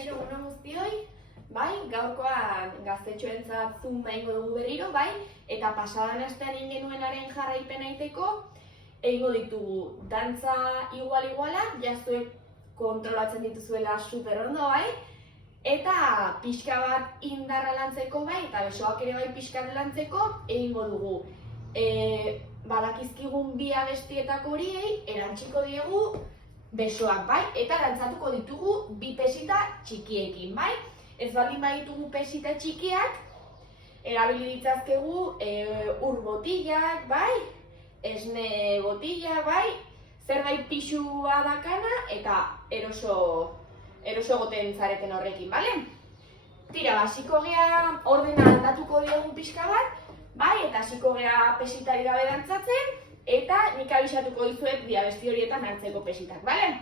Kaixo egun guztioi, bai, gaurkoan gaztetxoentzat zumba egingo dugu berriro, bai, eta pasadan astean egin genuenaren jarraipena egiteko, egingo ditugu dantza igual-igualak, jaztuek kontrolatzen dituzuela super ondo, bai, eta pixka bat indarra lantzeko, bai, eta besoak ere bai pixka lantzeko, egingo dugu. Badakizkigun bi abestietako horiei, erantziko diegu besoak, bai, eta dantzatuko ditugu bi pesita txikiekin, bai? Ez baldin baditugu pesita txikiak, erabili ditzazkegu ur botillak, bai? Esne botilla, bai? Zerbait pixua dakana eta eroso goten zareten horrekin, bale? Tira, hasiko gea ordena aldatuko diogu pixka bat, bai? Eta hasiko gea pesitari gabe dantzatzen, eta nik abisatuko dizuet bi abesti horietan hartzeko pesitak, bale?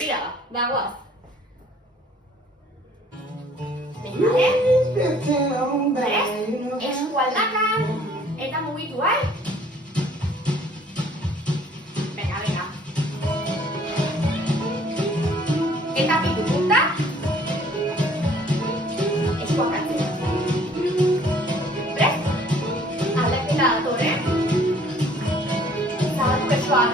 Tira, dagoaz. Venga, esku aldakan, eta mugitu, bai? Venga. Eta pitu punta. Eskuak hartzen. Prest? Aldaketa datore. Zabatu besoak.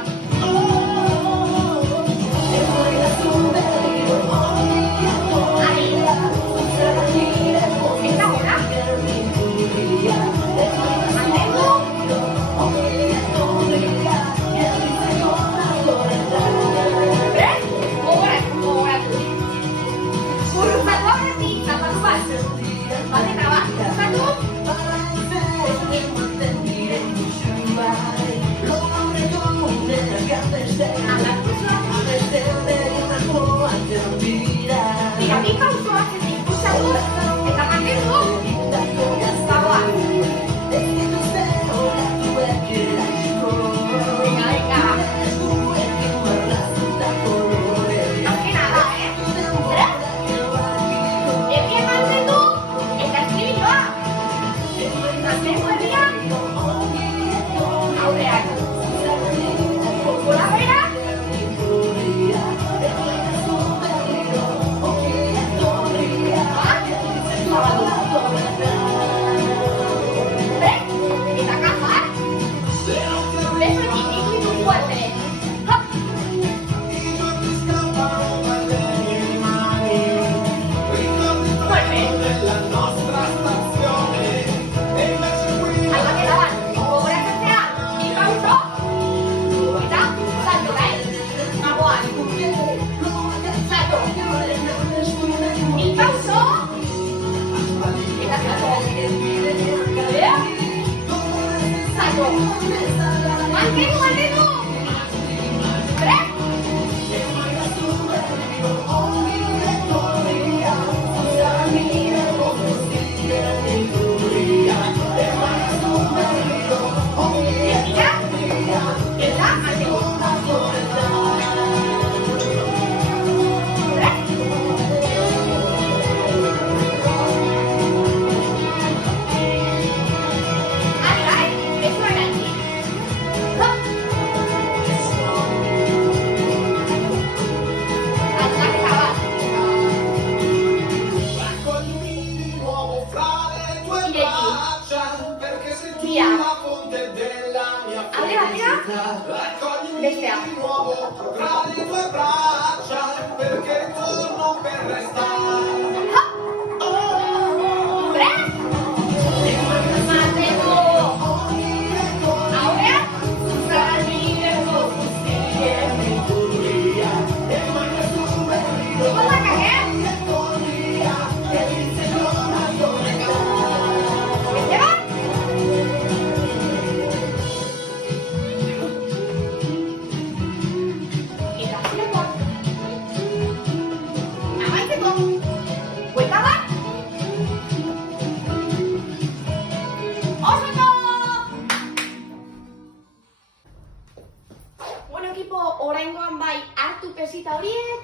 Oraingoan bai hartu pesita horiek,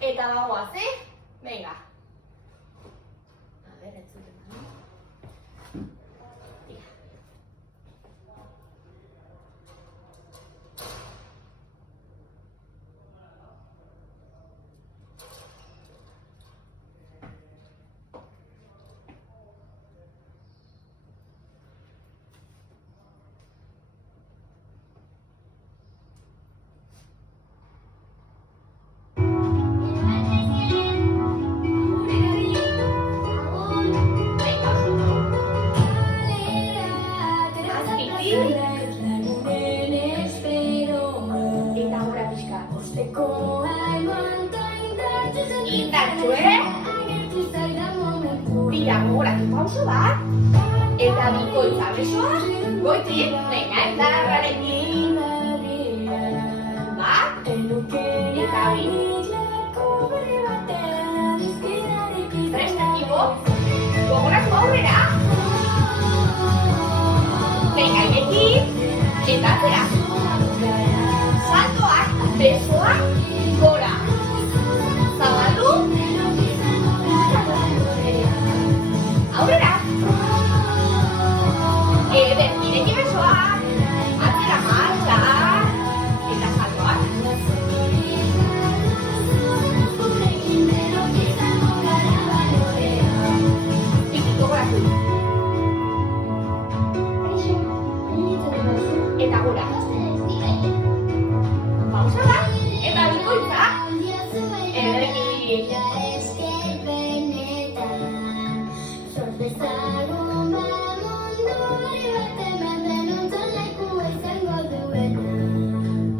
eta dagoaz, Venga. A ver, entzuten da. Tira. Berantzue. Tira, gogoratu pauso bat. Eta bikoitza besoa. Goitik, venga, endarrarekin. Bat. Eta bi. Presta, ekipo. Gogoratu aurrera. Venga, ireki. Eta atzera. Saltoak, besoa, gora. Zabaldu. Aurrera. Ireki besoa. Atzera marcha. Eta saltoak. Ikiko goratu. Eta gora. Pausa bat, eta bikoitza. Ederki.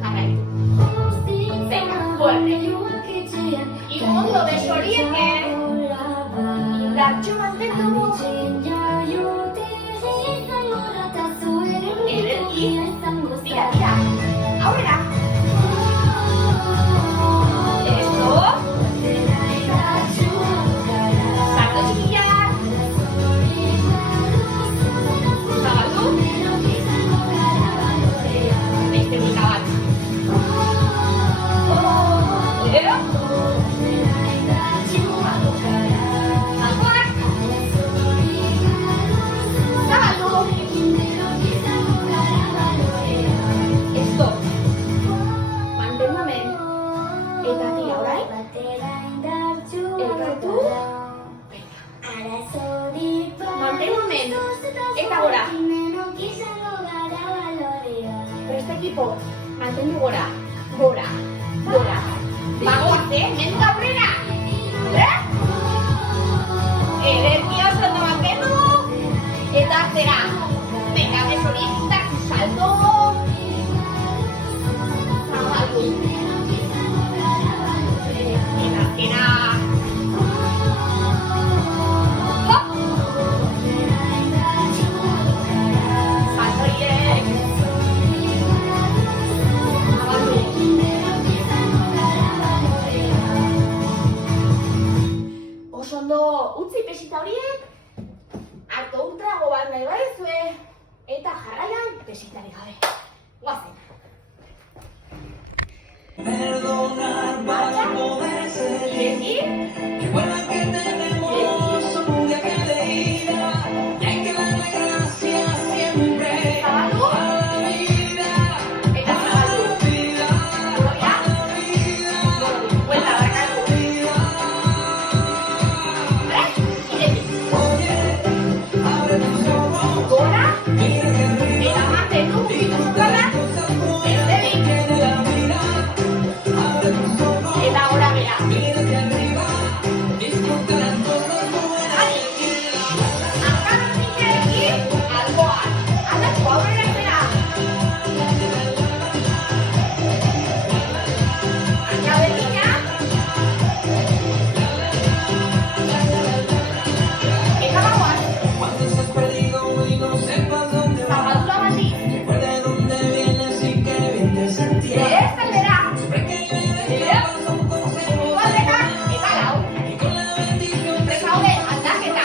Jarraitu. Venga, fuerte. Imondo beso horiekin. Indartxo mantendu. Ederki. Tira, tira. Aurrera. Eso. Salto txikiak. Zabaldu. Beste buelta bat. Gero. Saltoak. Zabaldu. Stop. Mantendu hemen. Eta tira, orain. Elkartu. Mantendu hemen. Eta gora. Presta, ekipo. Mantendu gora. Gora. Gora. Bagoaz, mentu aurrera. Ederki oso ondo mantendu. Eta atzera. Venga, besorietak, salto. Zabaldu. Eta azkena. Hop. Salto horiek. Zabaldu. Oso ondo utzi pesita horiek. Hartu un trago bat nahi baduzue. Eta jarraian pesitarik gabe. Guazen. Perdonar para poder ser Ireki. recuerda que tenemos un día que de ida y hay que darle gracias siempre a Zabaldu. la vida, Eta a la zabaldu. vida, Gloria. a la vida, Buelta, barkatu. Ireki. oye, abre tus ojos, Gora. mira que arriba Eta mantendu. Bizukala. cosas buenas Erderi. tiene la vida, abre tus ojos, Eta gora bera. mira que arriba disfruta las cosas buenas Adi. que tiene la vida. Hankarrekin alboan. Aldatu aurrera bera. Hanka berdina. Eta bagoaz. Cuando estás perdido y no sepas dónde vas, Zabaldua bati. recuerda de dónde vienes y que bien te sentías. Ez aldera. Siempre que le des un consejo, Igualdeka. Eta lau. y con la bendición de Presaude aldaketa.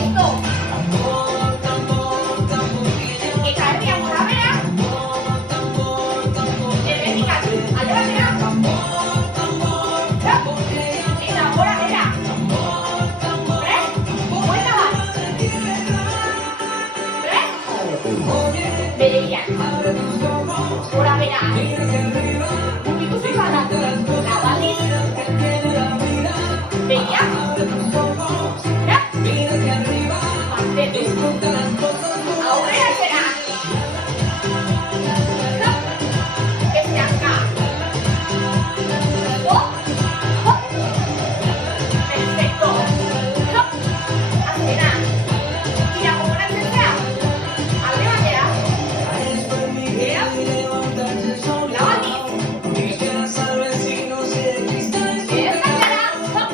Esto. tambor, tambor, tambor, Eta herrian gora bera. tambor, tambor, Erretikak. Alde batera. tambor, tambor, tambor, Eta gora bera. Prest? Buelta bat. Prest? Bereian. abre tus ojos, Gora bera. mira que arriba Mugitu zezana. Labaliz. que tiene la vida. Begia. Abre tus ojos, Prest? mira que arriba Mantendu. disfruta las cosas buenas. Aurrera zera. Beste hanka. Hop. Hop. Perfecto. Hop. Azkena. Tira gogoratzen zera. Alde batera. Es permitido levantarse solo. Labaliz. Dices al vecino si de cristal es Ez gaitara. Hop.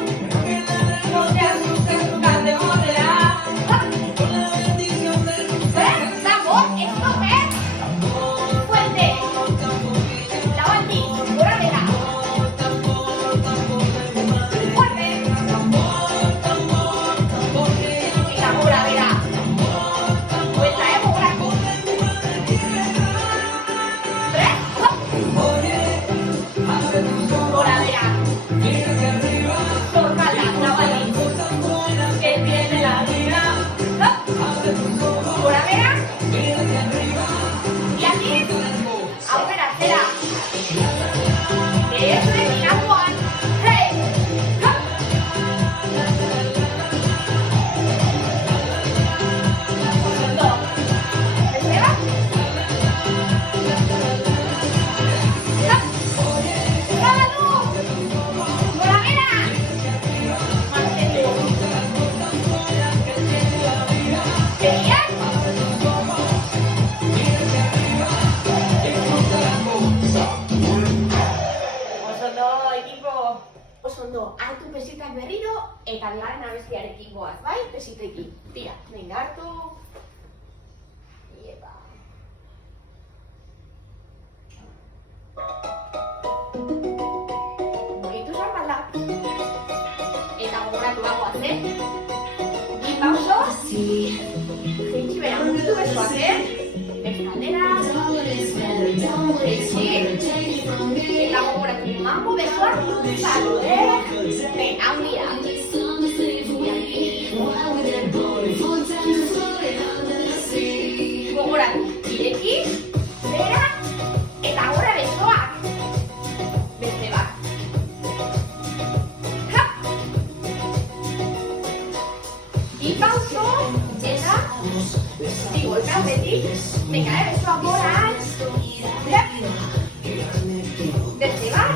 eta bigarren abestiarekin goaz, bai? Pesitekin. Tira, venga, hartu. Iepa. Mugitu zarmala. Eta gogoratu bagoaz, Bi pauso. Jaitsi bera, mugitu besoak, Bezkaldera. Jaitsi. Eta gogoratu mambo besoak luzaro, Venga, handia. Gogoratu, ireki, bera, eta gora besoak. Beste bat. Hap! Bi pauso, eta bi golpean beti. Venga, besoak gora. Hap! Beste bat.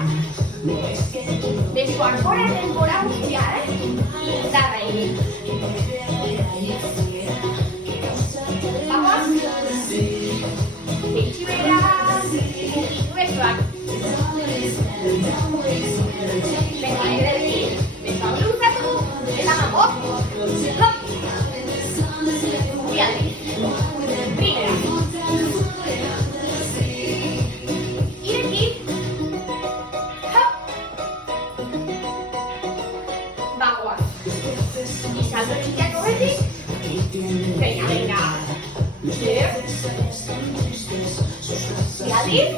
Besoak gora denbora guztia, Indarra egin. Vamos. Jaitsi bera. Mugitu besoak. Venga, ederki. Besoak luzatu. Eta mambo. Hop. Bi aldiz. Primera. Ireki. Hop. Bagoaz. Izaldo txikiak horretik. Venga, venga. Zep. Bi aldiz.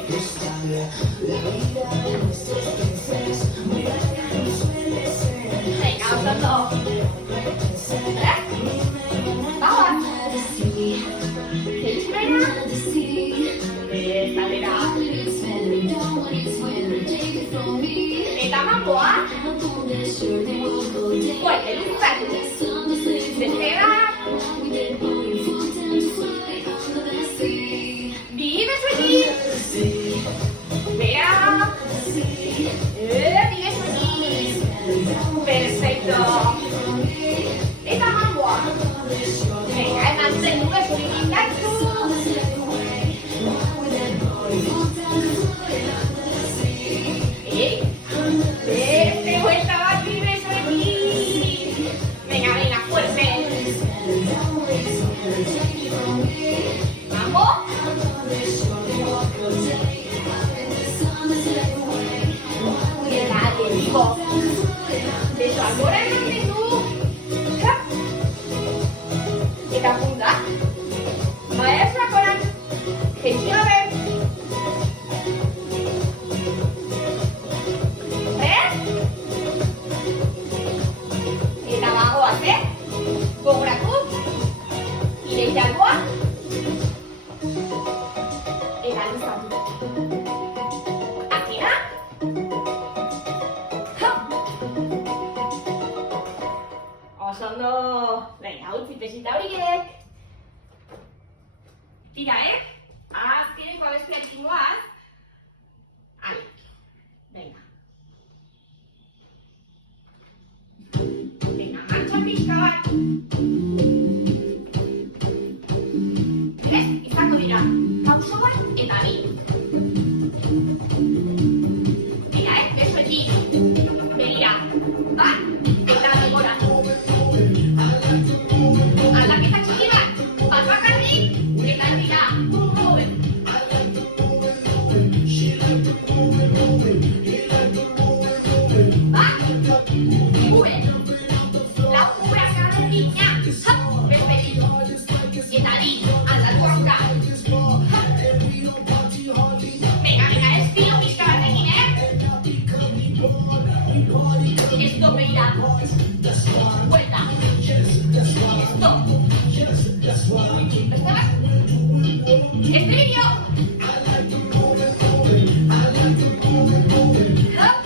Venga, oso ondo. Bagoaz. Jaitsi bera. Bezaldera. Eta mamboa. Fuerte, luzatu. Beste bat. Bi besoekin. Bera. Bi besoekin. Perfecto. Eta mamboa. Venga, eman zen du besoekin indartsu. Beste vuelta bat bi besoekin. Venga, venga, fuerte. Mambo. Eta adieriko. Besoak gora ematen du. Hap. Eta punta. Besoak gora. Jaitsi gabe. Eta bagoaz, Gogoratu. Irekialgoa. Eta luzatu. Azkena. Hop. Oso ondo. Venga, utzi pesita horiek. Tira, Azkeneko abestiarekin goaz. Ale. Venga. Venga, marcha pixka bat. Izango dira, pauso bat eta bi. Mira, besoekin. Begira, bat eta bi gora. Aldaketa txiki bat, bat bakarrik, eta tira. Bat, gure. Lau gureak garretiña. Hop, beste bi. Eta bi, aldatu aurra. Venga, venga, estilo pixka batekin, Esto, begira. Vuelta. Esto. Beste bat. Estribillo. Hop.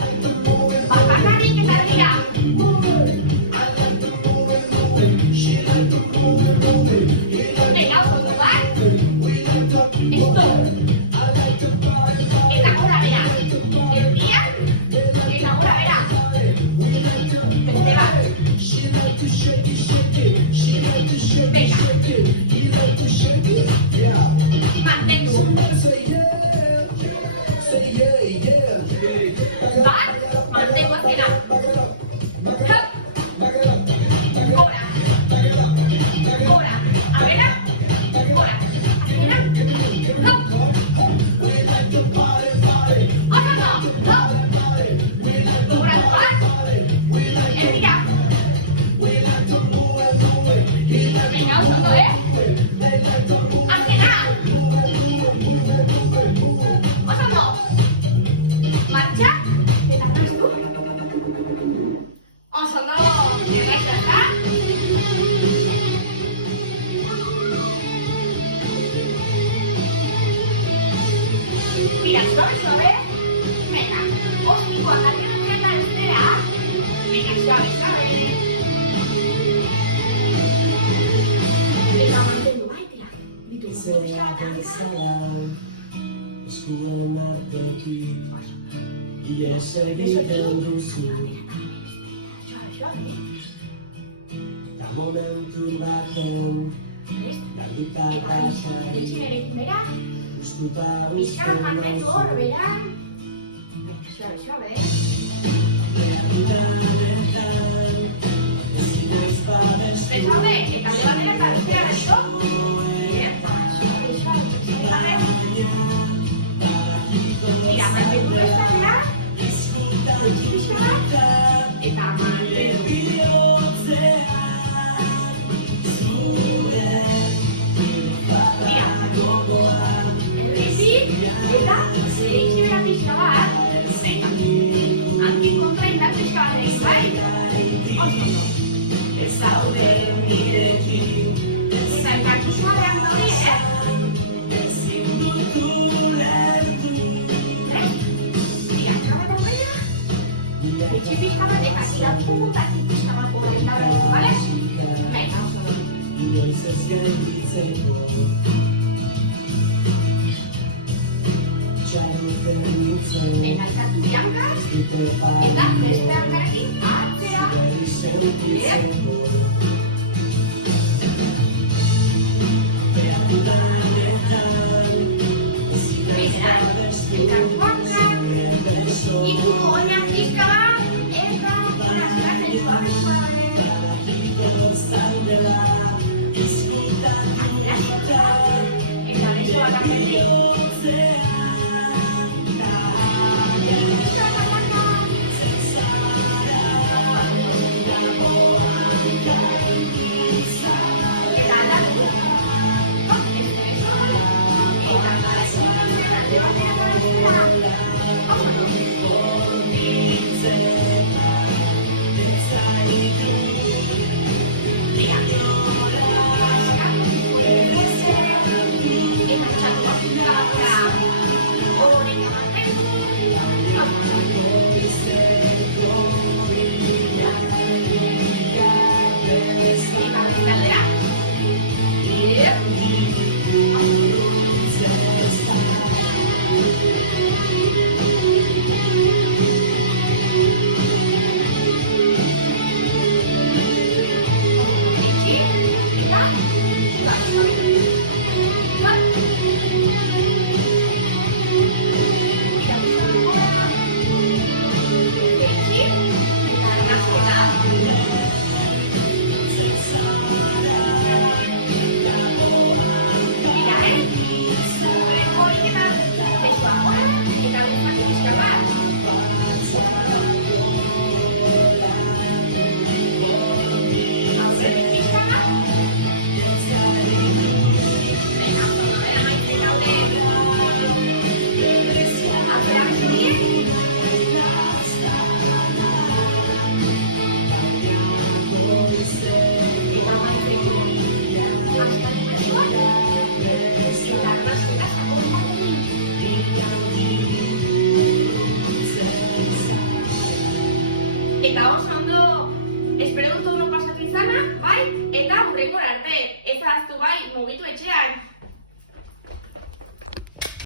Bat bakarrik eta begira. Venga, oso bat. Esto. Eta gora bera. Erdia. Eta gora bera. Beste bat. Venga. Mantendu. Bat. Mantengu azkena. Hop. ondo, erraixa, ezta? Mira, suave. Venga, ostikoak ateratzen da eztera. Venga, suave. Eta mantendu, bai, tira. Ditugu, Zera bezala, eskuen artetik, ies egiten duzu, eta momentu baten, galduta pasari, ustuta uzten nauzu. Behartudanetan, ezinez babestu, inoiz ez gelditzeko, txaruten nintzen, zute balio, zuberi sentitzeko. Behartudanetan, ezinez babestu, zure beso, zaldela, izkutatu eta, Eta oso ondo, espero dut ondo pasatu izana, bai? Eta hurrengora arte, ez ahaztu bai, mugitu etxean.